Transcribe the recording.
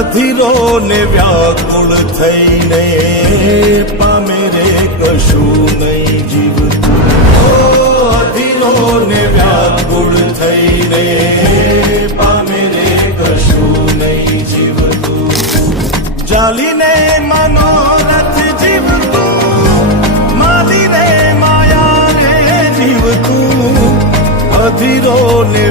અધીરો ને વ્યાકુળ થઈને પામે રે કશું નહીં જીવતું. અધીરો ને વ્યાકુળ થઈને પામે રે કશું નહીં જીવતું. ચાલીને મનોરથ જીવતું, માલીને માયા રે જીવતું. અધીરો ને